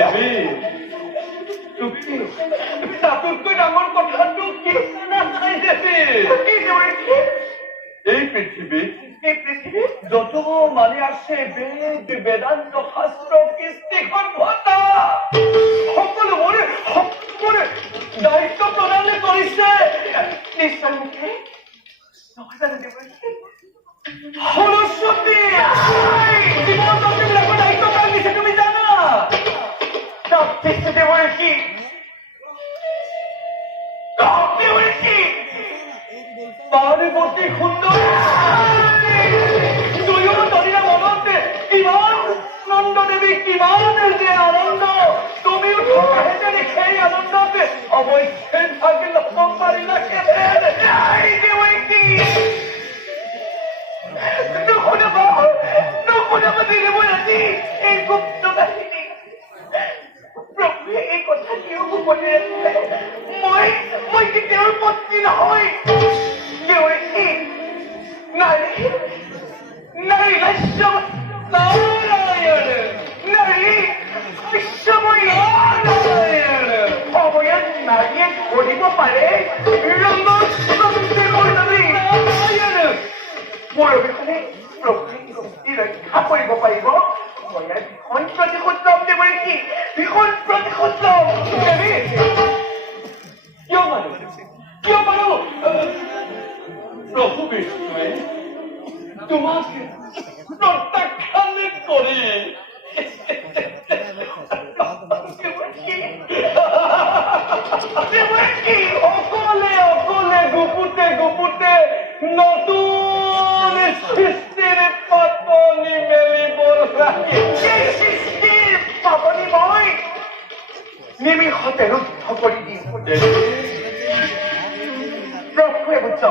দেবী তুমি তাতোতকৈ ডাঙৰ কথাটো কি নাই দেবী এই পৃথিৱীত যত মানে আছে বেদ বেদান্ত শাস্ত্ৰ কৃষ্টি সভ্যতা সকলোৰে দায়িত্ব প্ৰদান কৰিছে নিশ্চয় মুখে নহয় জানো দেৱী সৰস্বতী জীৱ-জন্তুবিলাকৰ দায়িত্ব কাক দিছে তুমি জানা দেৱৰ্ষি পাৰ্বতী সুন্দৰ দুয়ো তলিয়া মনতে কিমান নন্দদেৱী কিমান যে আনন্দ তুমিও থকাহেঁতেনে সেই আনন্দতে অৱশ্যে ভাগি ল'ব পাৰিলা নুশুনাবা দিলে আজি এই গুপ্ত কাহিনী প্ৰভুৱে এই কথা কিয় গোপনে ৰাখিলে মই কি তেওঁৰ পত্নী নহয় নাৰী লাস্য নাৰায়ণ নাৰী বিশ্বময়াৰায়ণ সময়ত নাৰীয়ে ধৰিব পাৰে মোৰ অবিহনে প্ৰভুৱে ৰক্ষা কৰিব পাৰিব মই ভীষণ প্ৰতিশোধ ল'ম দেৱৰী কি ভীষণ প্ৰতিশোধ ল'ম কিয় বাৰু প্ৰভু বিষ্ণুৱে তোমাক প্ৰত্যাখ্যান কৰি অকলে গুপুতে নতুন সৃষ্টিৰ পাতনি মেলিব লাগে সৃষ্টিৰ পাতনি মই নিমিষতে ৰুদ্ধ কৰি দিম প্ৰভুৱে বুদ্ধ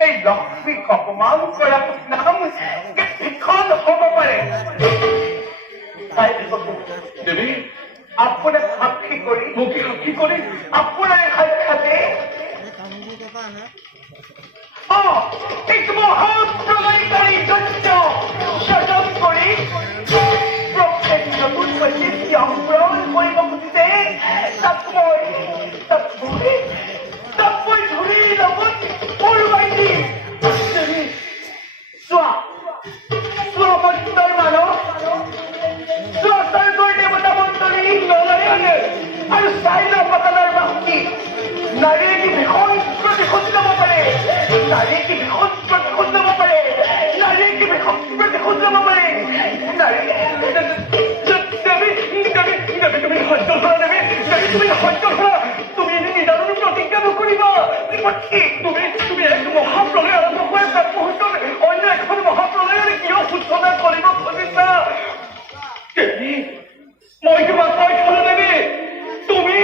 এই লক্ষ্মীক অপমান কৰা নাম ভীষণ হ'ব পাৰে দেৱী আপোনাক সাক্ষী কৰি মুখী সাক্ষী কৰি আপোনাৰ সাক্ষাতে এক মহাপ্ৰলয়কাৰী দৈত্য স্বজন কৰি প্ৰত্যেক নতুন সৃষ্টি অংকুৰণ কৰিব খুজিছে তাক মই ধৰি লগত পৰুৱাই দিম চোৱা সত্যৰ মানুহ চোৱা স্বৰ্গৰ দেৱতা মন্ত্ৰী আৰু চাইনা পাতালৰ বাসী নাৰীয়ে কি ভীষণ প্ৰতিশোধ ল'ব পাৰে নাৰীয়ে কি ভীষণ প্ৰতিশোধ ল'ব পাৰে নাৰীয়ে কি ভীষণ প্ৰতিশোধ ল'ব পাৰে নাৰী তুমি সত্য ধৰা দেৱী তুমি সত্য ধৰা তুমি এনে নিদানৰো প্ৰতিজ্ঞা নকৰিবা তুমি এক মহাপ্ৰলয় আৰম্ভ কৰি তাত মুহূৰ্তত অন্য এখন মহাপ্ৰলয়ৰে কিয় সূচনা কৰিব খুজিছা মই তোমাক কৈ থলো দেৱী তুমি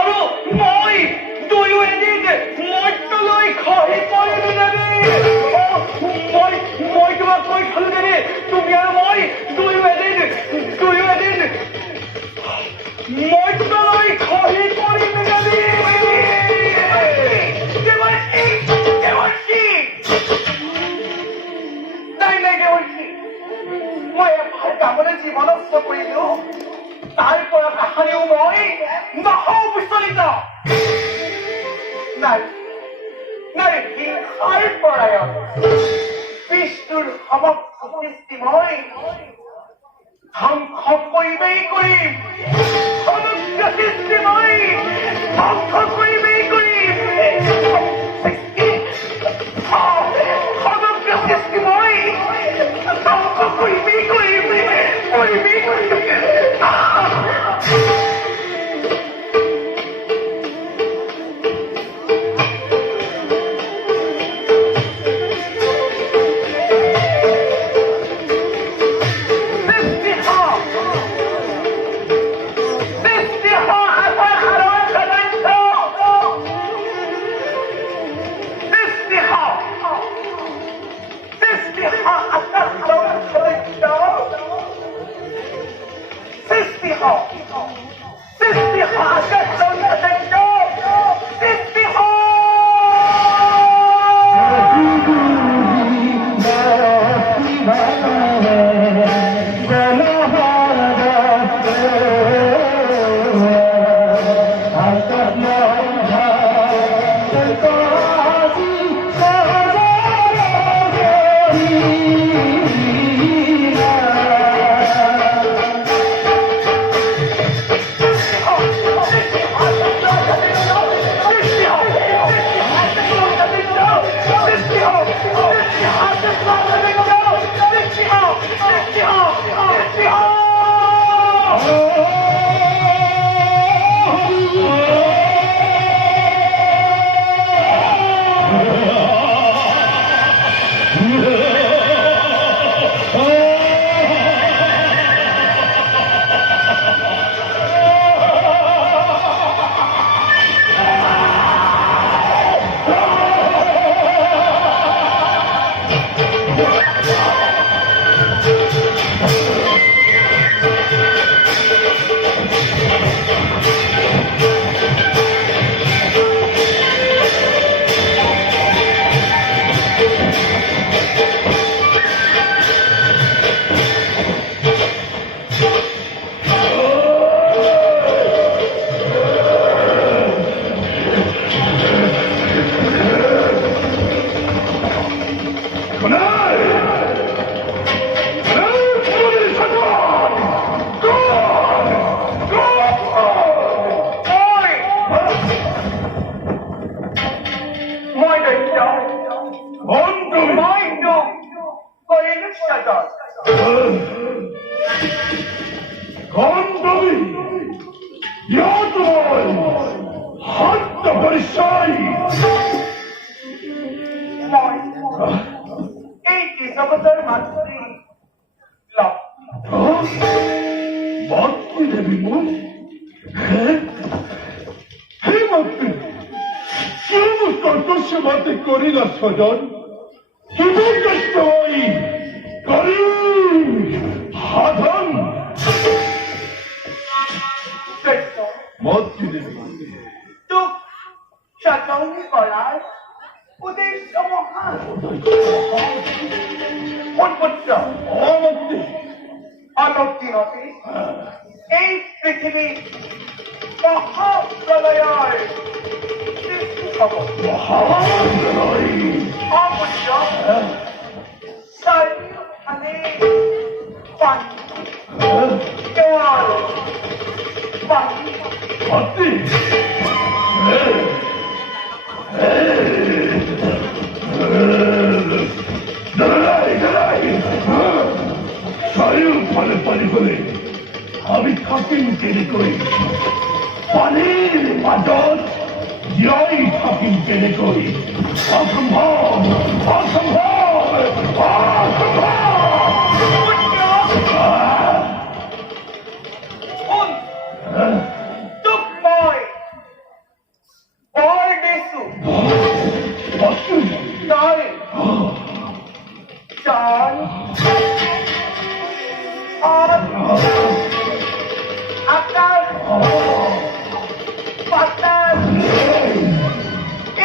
আৰু মই দুয়ো এদিন মৰ্ত্যলৈ খহি পৰিম দেৱী মই তোমাক কৈ থলো দেৱী তুমি আৰু মই দুয়ো এদিন মৰ্ত্যলৈ খহি পৰিম দেৱী মই এফাল কামলৈ জীৱন নষ্ট কৰিলো তাৰ পৰা কাহানিও মই নহওঁ বিচলিত নাৰী হিংসাৰ পৰায়ণ বিষ্ণুৰ সমগ্ৰ সৃষ্টি মই ধ্বংস কৰিমেই কৰিম সমগ্ৰ সৃষ্টি মই ধ্বংস কৰিমেই কৰিম সমগ্ৰ সৃষ্টি মই ধ্বংস কৰিমেই কৰিম ইয়াত মই সত্য পৰিচয় মই এই কৃষকতাৰ মাতৃ লগ মাতৃ দেৱী মোক হে মাতৃ কিয় মোক কৰ্তস্য মাতে কৰিলা স্বজন কিমান কষ্ট হৈ কৰিম সাধন মাতৃ দেৱী তোক সাধন কৰাৰ উদ্দেশ্য মহান উৎপত্ত মাতৃ অলপ দিনতে এই পৃথিৱীত মহাপ্ৰলয়ৰ সৃষ্টি হ'ব মহাপ্ৰলয় অমূল্য চাৰিওফালে পানী কেৱল পানী মাতৃ চাৰিওফালে পানী গ'লে আমি থাকিম কেনেকৈ পানীৰ মাজত জীয়াই থাকিম কেনেকৈ অসম্ভৱ অসম্ভৱ শুন তোক মই বৰ দিছো তই জল আকাশ পাতাল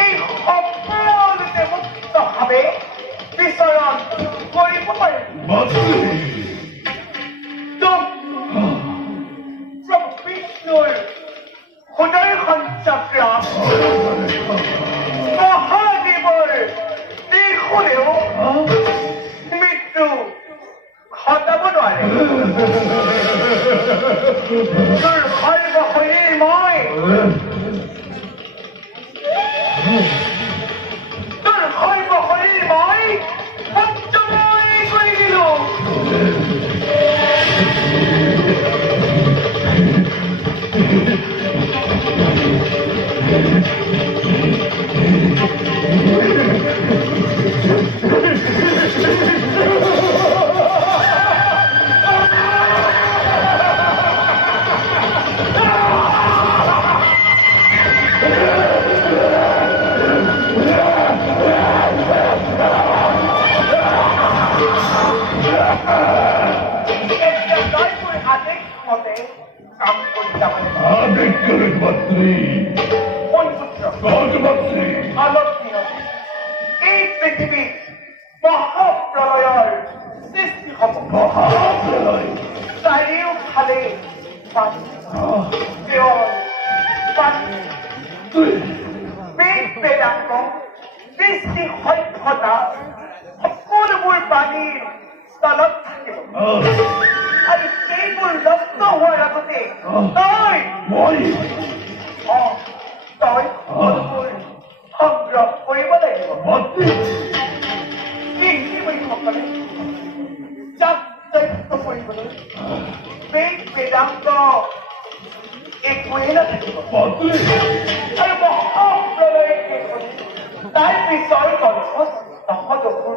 এই সকলোতে মুক্তভাৱে বিচৰণ কৰিব পাৰিম তোক প্ৰভু বিষ্ণুৰ সুদৰ্শন চক্ৰ মহাদেৱৰ ত্ৰিশূলেও মৃত্যু ঘটাব নোৱাৰে তোৰ সৰ্বশৰীৰ মই তোৰ সৰ্বশৰীৰ মই সত্যময় কৰি দিলো এই পৃথিৱীত মহাপ্ৰলয়ৰ সৃষ্টি হ'ব চাৰিওফালে পানী কেৱল পানী বেদ বেদাংগ সৃষ্টি সভ্যতা সকলোবোৰ পানীৰ স্থলত থাকিব আৰু সেইবোৰ নষ্ট হোৱাৰ আগতে তই তই সকলোবোৰ সংগ্ৰহ কৰিব লাগিব কৃষিময়ীসকলে যাক দায়িত্ব কৰিবলৈ বেদ বেদাংগ একোৱেই নাথাকিব আৰু মহাপ্ৰলয় শেষ হৈ তাৰ পিছৰ গল্পত তহঁতবোৰ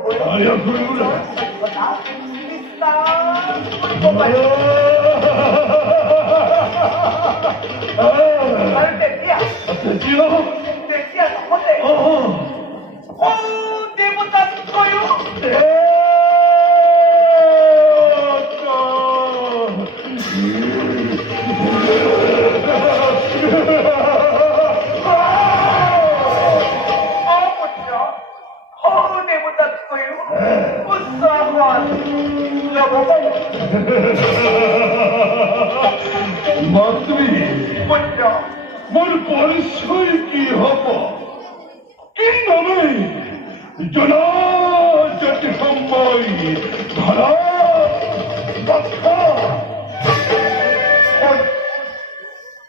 আৰু তেতিয়া তহঁতে দেৱতাতকৈও মাতৃ মোৰ পৰিচয় কি হ'ব কি নামে জনাজাতি সময় ধৰা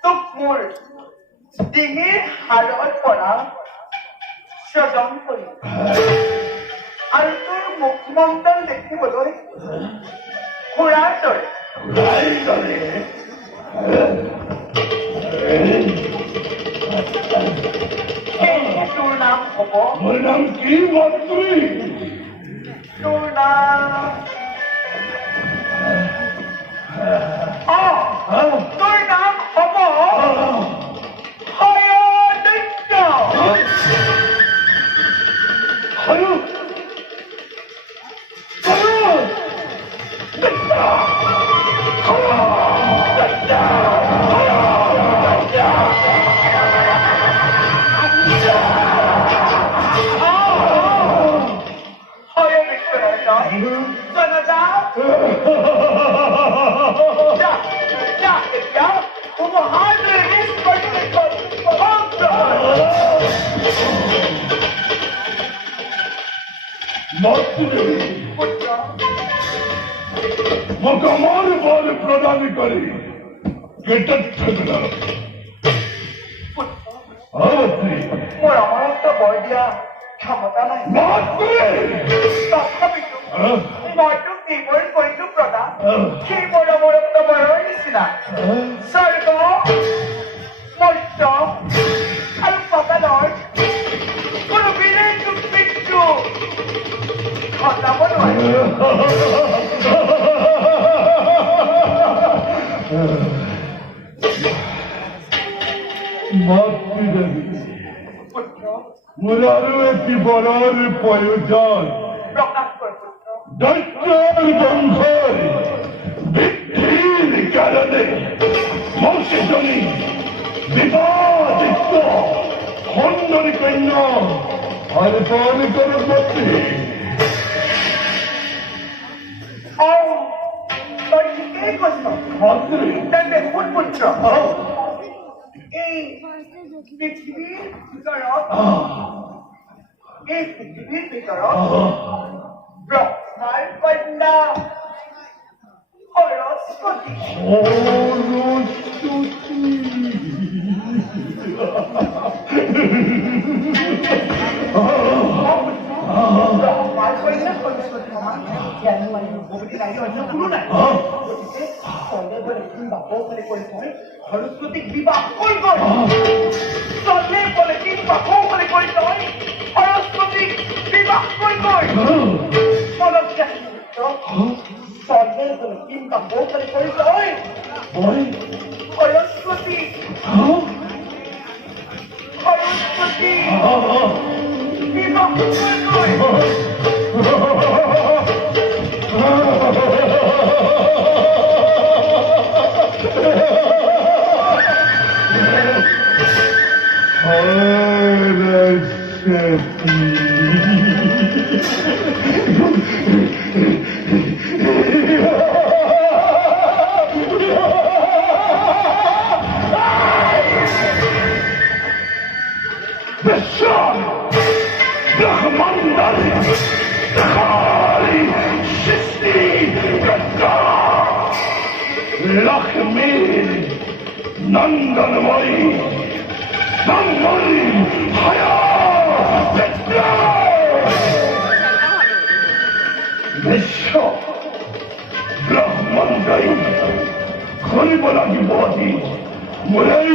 তোক মোৰ ডিঙিৰ হাড়ৰ পৰা সৃজন কৰি আৰু তোৰ মুখমণ্ডল দেখিবলৈ খুৰাৰ দৰে কি মন্ত্ৰী তোৰ নাম তোৰ নাম হব হয়দৈত্য। মকামাৰ বল প্ৰদান কৰে মোৰ আমাৰ একটা বয় দিয়া ক্ষমতা নাই, তথাপিতো মই তোক নিবই কৰিছো প্ৰদান। সেই মোৰ একটা বয়ৰ নিচিনা স্বৰ্গ মৰ্য আৰু পাতালৰ কোনো বিনয় তোক মৃত্যু ঘটাব নোৱাৰে। মোৰ আৰু এটি বৰৰ প্ৰয়োজন। প্ৰকাশ কৰ পুত্ৰ। দৈত্যৰ বংশৰ বৃদ্ধিৰ কাৰণে মৌচেজনী বিবাদিত সুন্দৰী কন্যা অৰ্পণ কৰক মন্ত্ৰী। তই ঠিকেই কৈছ মন্ত্ৰী তেন্তে শুন পুত্ৰ, এই পৃথিৱীৰ ভিতৰত ব্ৰহ্মাৰ কন্যা সৰস্বতী। ব্ৰহ্মাৰ কন্যা সৰস্বতী সমান জ্ঞানী মানুহ ৰূপৱতী নাৰী অন্য কোনো নাই। গতিকে চলে বলে কি বাপক বুলি কৈ থয় সৰস্বতীক বিবাহ কৰিব। চলে বলে কি বাপক বুলি কৈ থয় সৰস্বতীক বিবাহ কৰিব। মনত ৰাখিব চলে বলে কি বাপক বুলি কৈ থয় সৰস্বতী বিবাহ কৰিব। লক্ষ্মী নন্দনময়ী নন্দনী বিশ্ব ব্ৰহ্মাণ্ডই কৰিব লাগিব আজি মোৰেই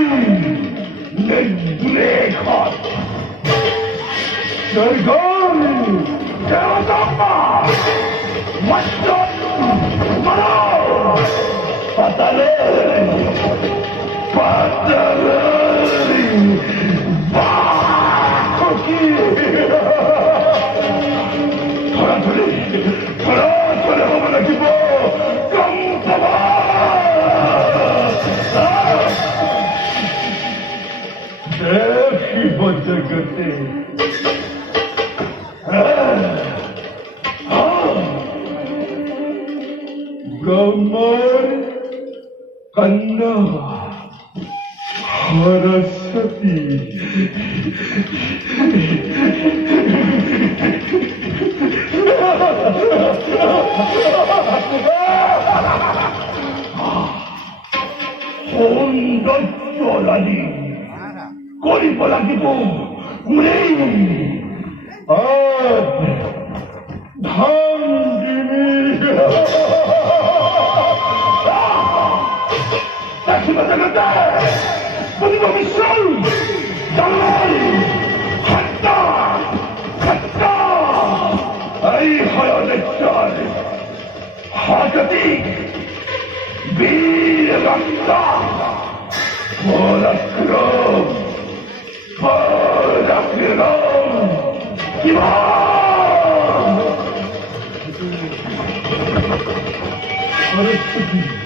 নিৰ্দোষত স্বৰ্গম দেৱতাম্মা মস্তক পাতালে পাতালে ধৰা হ'ব লাগিব শিৱ জগতে ব্ৰহ্মৰ কন্যা সৰস্বতী সৌন্দৰ্যৰাণী কৰিব লাগিব মোৰেই জগতে বিশ্ব এই হয় অনেকটাৰ হাজতি বীৰ ৰক্তা পৰাক্ৰম পৰাক্ৰম জীবন সৰস্বতী